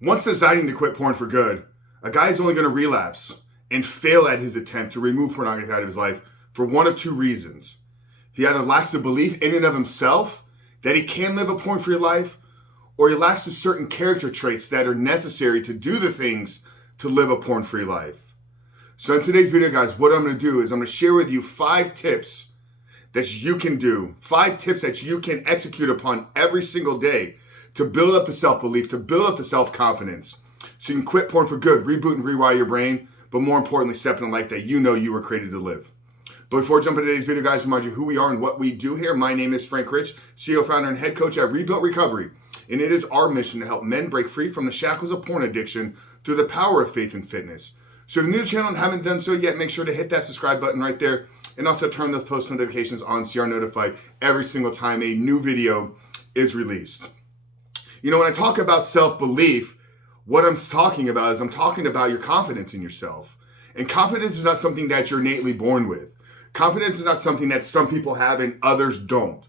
Once deciding to quit porn for good, a guy is only going to relapse and fail at his attempt to remove pornography out of his life for one of two reasons. He either lacks the belief in and of himself that he can live a porn-free life, or he lacks the certain character traits that are necessary to do the things to live a porn-free life. So in today's video, guys, what I'm going to do is I'm going to share with you 5 tips that you can do, 5 tips that you can execute upon every single day to build up the self-belief, to build up the self-confidence, so you can quit porn for good, reboot and rewire your brain, but more importantly, step in a life that you know you were created to live. But before I jump into today's video, guys, remind you who we are and what we do here. My name is Frank Rich, CEO, founder, and head coach at Rebuilt Recovery, and it is our mission to help men break free from the shackles of porn addiction through the power of faith and fitness. So if you're new to the channel and haven't done so yet, make sure to hit that subscribe button right there, and also turn those post notifications on so you're notified every single time a new video is released. You know, when I talk about self-belief, what I'm talking about is I'm talking about your confidence in yourself. And confidence is not something that you're innately born with. Confidence is not something that some people have and others don't.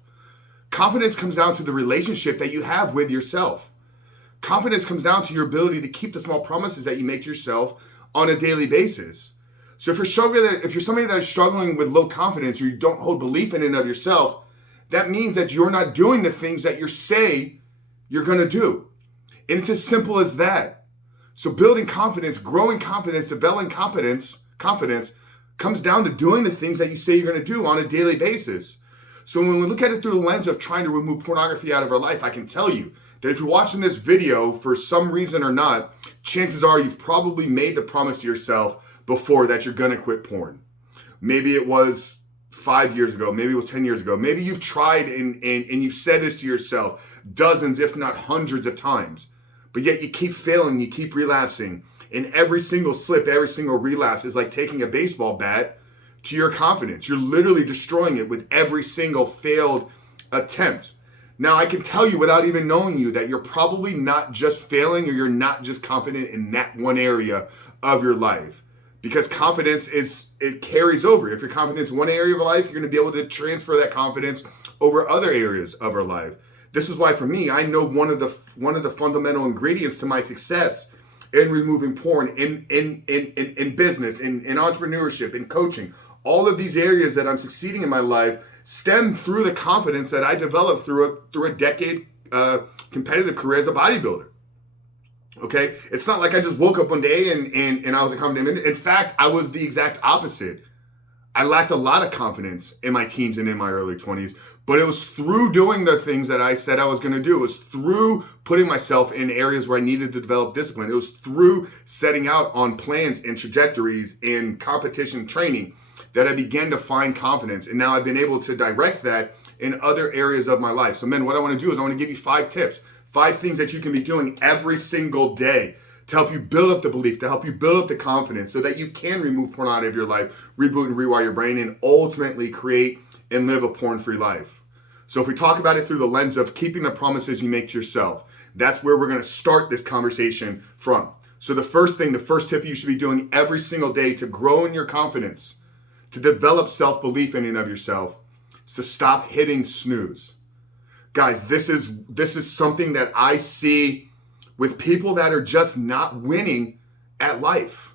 Confidence comes down to the relationship that you have with yourself. Confidence comes down to your ability to keep the small promises that you make to yourself on a daily basis. So if you're somebody that is struggling with low confidence, or you don't hold belief in and of yourself, that means that you're not doing the things that you say you're going to do. And it's as simple as that. So building confidence, growing confidence, developing confidence comes down to doing the things that you say you're going to do on a daily basis. So when we look at it through the lens of trying to remove pornography out of our life, I can tell you that if you're watching this video for some reason or not, chances are you've probably made the promise to yourself before that you're going to quit porn. Maybe it was 5 years ago, maybe it was 10 years ago. Maybe you've tried and you've said this to yourself dozens, if not hundreds of times, but yet you keep failing, you keep relapsing. And every single slip, every single relapse is like taking a baseball bat to your confidence. You're literally destroying it with every single failed attempt. Now, I can tell you without even knowing you that you're probably not just failing, or you're not just confident in that one area of your life. Because confidence it carries over. If you're confident in one area of your life, you're going to be able to transfer that confidence over other areas of our life. This is why, for me, I know one of the fundamental ingredients to my success in removing porn, in business, in entrepreneurship, in coaching. All of these areas that I'm succeeding in my life stem through the confidence that I developed through a decade competitive career as a bodybuilder. Okay, it's not like I just woke up one day and I was a confident. In fact, I was the exact opposite. I lacked a lot of confidence in my teens and in my early 20s, but it was through doing the things that I said I was going to do. It was through putting myself in areas where I needed to develop discipline. It was through setting out on plans and trajectories in competition training that I began to find confidence. And now I've been able to direct that in other areas of my life. So men, what I want to do is I want to give you 5 tips, 5 things that you can be doing every single day to help you build up the belief, to help you build up the confidence so that you can remove porn out of your life, reboot and rewire your brain, and ultimately create and live a porn-free life. So if we talk about it through the lens of keeping the promises you make to yourself, that's where we're going to start this conversation from. So the first tip you should be doing every single day to grow in your confidence, to develop self-belief in and of yourself, is to stop hitting snooze. Guys, this is something that I see with people that are just not winning at life.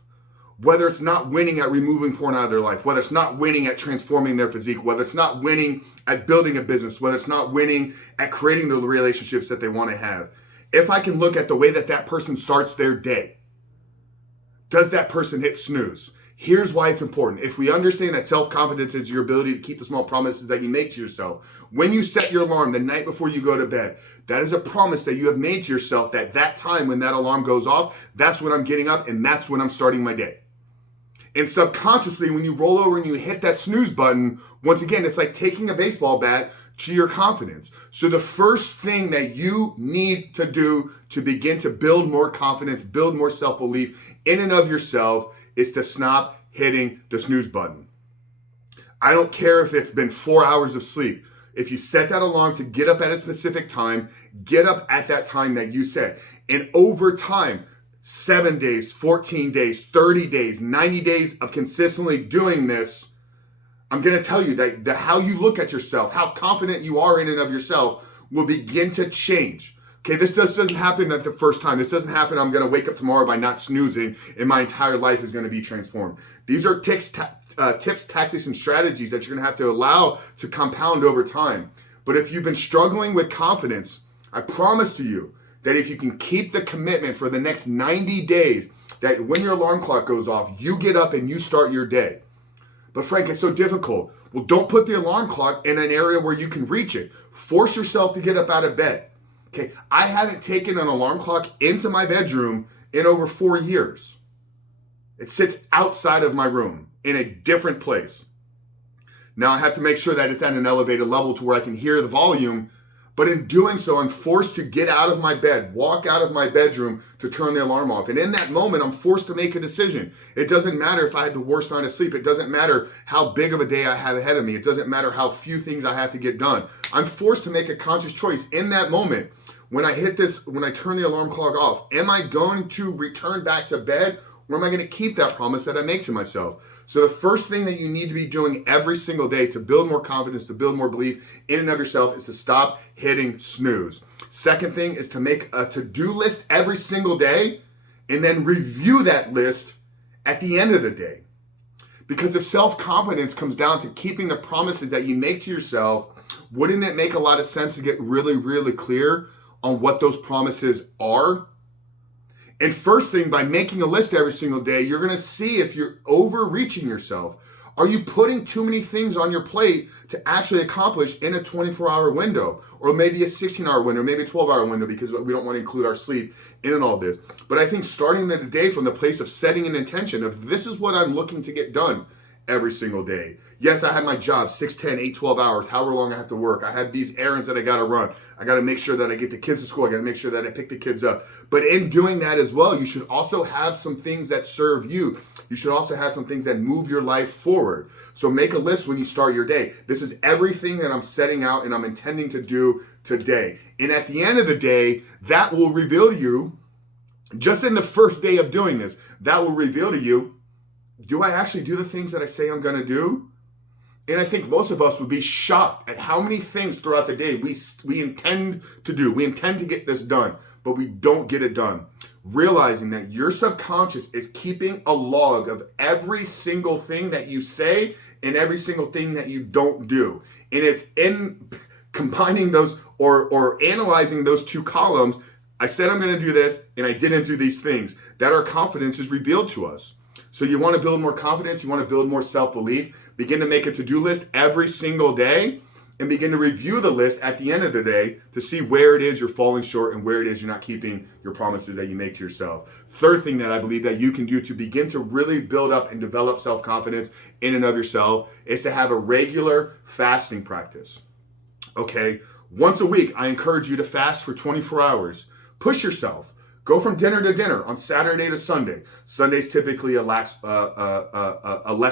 Whether it's not winning at removing porn out of their life, whether it's not winning at transforming their physique, whether it's not winning at building a business, whether it's not winning at creating the relationships that they want to have. If I can look at the way that person starts their day, does that person hit snooze? Here's why it's important. If we understand that self-confidence is your ability to keep the small promises that you make to yourself, when you set your alarm the night before you go to bed, that is a promise that you have made to yourself that time when that alarm goes off, that's when I'm getting up and that's when I'm starting my day. And subconsciously, when you roll over and you hit that snooze button, once again, it's like taking a baseball bat to your confidence. So the first thing that you need to do to begin to build more confidence, build more self-belief in and of yourself is to stop hitting the snooze button. I don't care if it's been 4 hours of sleep. If you set that alarm to get up at a specific time, get up at that time that you set. And over time, 7 days, 14 days, 30 days, 90 days of consistently doing this, I'm going to tell you that how you look at yourself, how confident you are in and of yourself will begin to change Okay, this doesn't happen at the first time. This doesn't happen, I'm going to wake up tomorrow by not snoozing and my entire life is going to be transformed. These are tips, tactics, and strategies that you're going to have to allow to compound over time. But if you've been struggling with confidence, I promise to you that if you can keep the commitment for the next 90 days, that when your alarm clock goes off, you get up and you start your day. But Frank, it's so difficult. Well, don't put the alarm clock in an area where you can reach it. Force yourself to get up out of bed. Okay, I haven't taken an alarm clock into my bedroom in over 4 years. It sits outside of my room in a different place. Now I have to make sure that it's at an elevated level to where I can hear the volume, but in doing so, I'm forced to get out of my bed, walk out of my bedroom to turn the alarm off. And in that moment, I'm forced to make a decision. It doesn't matter if I had the worst night of sleep. It doesn't matter how big of a day I have ahead of me. It doesn't matter how few things I have to get done. I'm forced to make a conscious choice in that moment. When I turn the alarm clock off, am I going to return back to bed, or am I going to keep that promise that I make to myself? So the first thing that you need to be doing every single day to build more confidence, to build more belief in and of yourself, is to stop hitting snooze. Second thing is to make a to-do list every single day and then review that list at the end of the day. Because if self-confidence comes down to keeping the promises that you make to yourself, wouldn't it make a lot of sense to get really, really clear on what those promises are? And first thing, by making a list every single day, you're going to see if you're overreaching yourself. Are you putting too many things on your plate to actually accomplish in a 24-hour window? Or maybe a 16-hour window, maybe a 12-hour window, because we don't want to include our sleep in all this. But I think starting the day from the place of setting an intention of this is what I'm looking to get done every single day. Yes, I have my job, 6, 10, 8, 12 hours, however long I have to work. I have these errands that I got to run. I got to make sure that I get the kids to school. I got to make sure that I pick the kids up. But in doing that as well, you should also have some things that serve you. You should also have some things that move your life forward. So make a list when you start your day. This is everything that I'm setting out and I'm intending to do today. And at the end of the day, that will reveal to you, just in the first day of doing this, that will reveal to you, do I actually do the things that I say I'm going to do? And I think most of us would be shocked at how many things throughout the day we intend to do. We intend to get this done, but we don't get it done. Realizing that your subconscious is keeping a log of every single thing that you say and every single thing that you don't do. And it's in combining those or analyzing those two columns. I said I'm going to do this and I didn't do these things. That our confidence is revealed to us. So you want to build more confidence, you want to build more self-belief, begin to make a to-do list every single day and begin to review the list at the end of the day to see where it is you're falling short and where it is you're not keeping your promises that you make to yourself. Third thing that I believe that you can do to begin to really build up and develop self-confidence in and of yourself is to have a regular fasting practice. Okay, once a week, I encourage you to fast for 24 hours. Push yourself. Go from dinner to dinner on Saturday to Sunday. Sunday's typically a less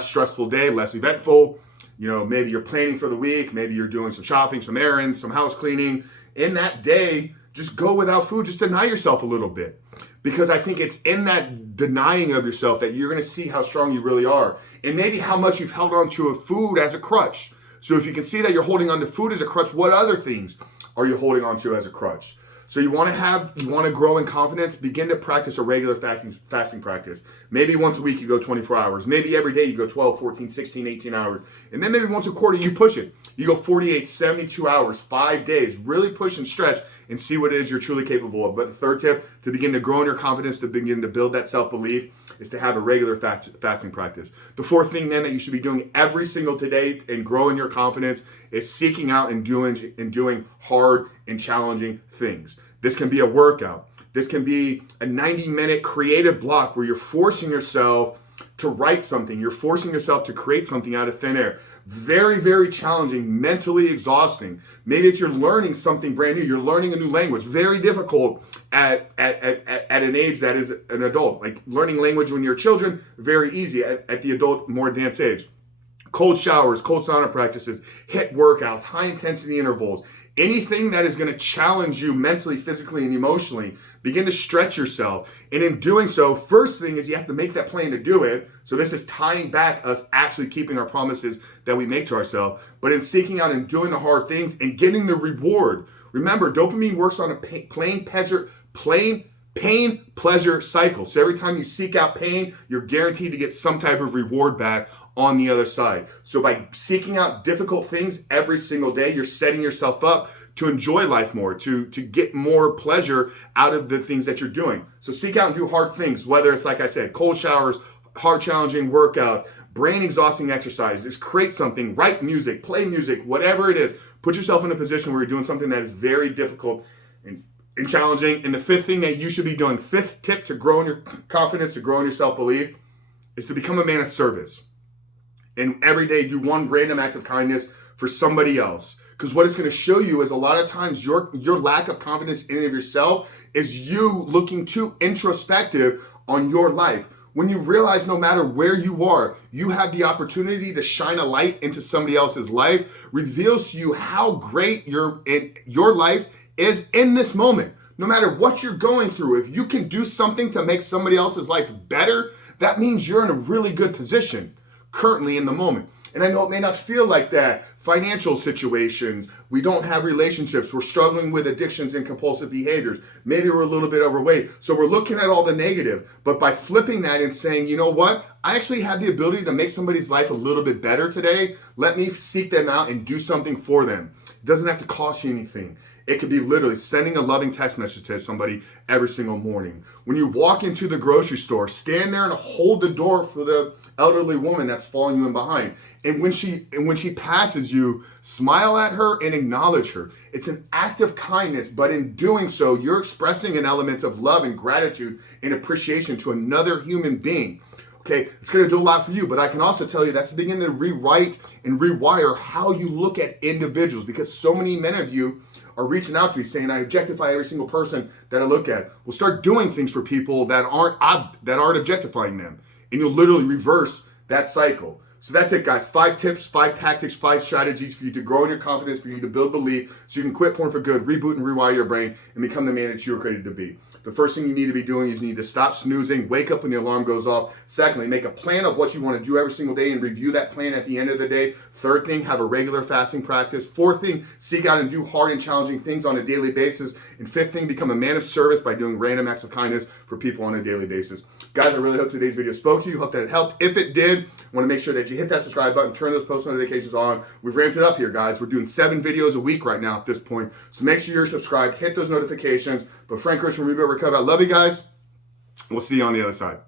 stressful day, less eventful. You know, maybe you're planning for the week. Maybe you're doing some shopping, some errands, some house cleaning. In that day, just go without food. Just deny yourself a little bit. Because I think it's in that denying of yourself that you're going to see how strong you really are. And maybe how much you've held on to a food as a crutch. So if you can see that you're holding on to food as a crutch, what other things are you holding on to as a crutch? So you want to grow in confidence, begin to practice a regular fasting practice. Maybe once a week you go 24 hours. Maybe every day you go 12, 14, 16, 18 hours. And then maybe once a quarter you push it. You go 48, 72 hours, 5 days. Really push and stretch and see what it is you're truly capable of. But the third tip, to begin to grow in your confidence, to begin to build that self-belief, is to have a regular fasting practice. The fourth thing then that you should be doing every single day and growing your confidence is seeking out and doing hard and challenging things. This can be a workout. This can be a 90-minute creative block where you're forcing yourself to write something. You're forcing yourself to create something out of thin air. Very, very challenging, mentally exhausting. Maybe it's you're learning something brand new. You're learning a new language. Very difficult at an age that is an adult. Like learning language when you're children, very easy at the adult, more advanced age. Cold showers, cold sauna practices, HIIT workouts, high intensity intervals, anything that is going to challenge you mentally, physically, and emotionally, begin to stretch yourself. And in doing so, first thing is you have to make that plan to do it. So this is tying back us actually keeping our promises that we make to ourselves. But in seeking out and doing the hard things and getting the reward, Remember, dopamine works on a pain-pleasure cycle. So every time you seek out pain, you're guaranteed to get some type of reward back on the other side. So by seeking out difficult things every single day, you're setting yourself up to enjoy life more, to get more pleasure out of the things that you're doing. So seek out and do hard things, whether it's, like I said, cold showers, hard challenging workouts, brain exhausting exercises, create something, write music, play music, whatever it is. Put yourself in a position where you're doing something that is very difficult and challenging. And the fifth thing that you should be doing, fifth tip to grow in your confidence, to grow in your self-belief, is to become a man of service. And every day do one random act of kindness for somebody else. Because what it's going to show you is a lot of times your lack of confidence in and of yourself is you looking too introspective on your life. When you realize no matter where you are, you have the opportunity to shine a light into somebody else's life, reveals to you how great your life is in this moment. No matter what you're going through, if you can do something to make somebody else's life better, that means you're in a really good position currently in the moment. And I know it may not feel like that. Financial situations, we don't have relationships, we're struggling with addictions and compulsive behaviors. Maybe we're a little bit overweight. So we're looking at all the negative. But by flipping that and saying, you know what? I actually have the ability to make somebody's life a little bit better today. Let me seek them out and do something for them. It doesn't have to cost you anything. It could be literally sending a loving text message to somebody every single morning. When you walk into the grocery store, stand there and hold the door for the elderly woman that's following you in behind. And when she passes you, smile at her and acknowledge her. It's an act of kindness, but in doing so, you're expressing an element of love and gratitude and appreciation to another human being. Okay, it's going to do a lot for you, but I can also tell you that's beginning to rewrite and rewire how you look at individuals, because so many men of you are reaching out to me saying, I objectify every single person that I look at. Well, start doing things for people that aren't objectifying them, and you'll literally reverse that cycle. So that's it, guys. 5 tips, 5 tactics, 5 strategies for you to grow in your confidence, for you to build belief, so you can quit porn for good, reboot and rewire your brain, and become the man that you're created to be. The first thing you need to be doing is you need to stop snoozing, wake up when the alarm goes off. Secondly, make a plan of what you want to do every single day and review that plan at the end of the day. Third thing, have a regular fasting practice. Fourth thing, seek out and do hard and challenging things on a daily basis. And fifth thing, become a man of service by doing random acts of kindness for people on a daily basis. Guys, I really hope today's video spoke to you. Hope that it helped. If it did, I want to make sure that you hit that subscribe button, turn those post notifications on. We've ramped it up here, guys. We're doing 7 videos a week right now at this point. So make sure you're subscribed, hit those notifications. But Frank Rich from Reboot Recover, I love you guys. We'll see you on the other side.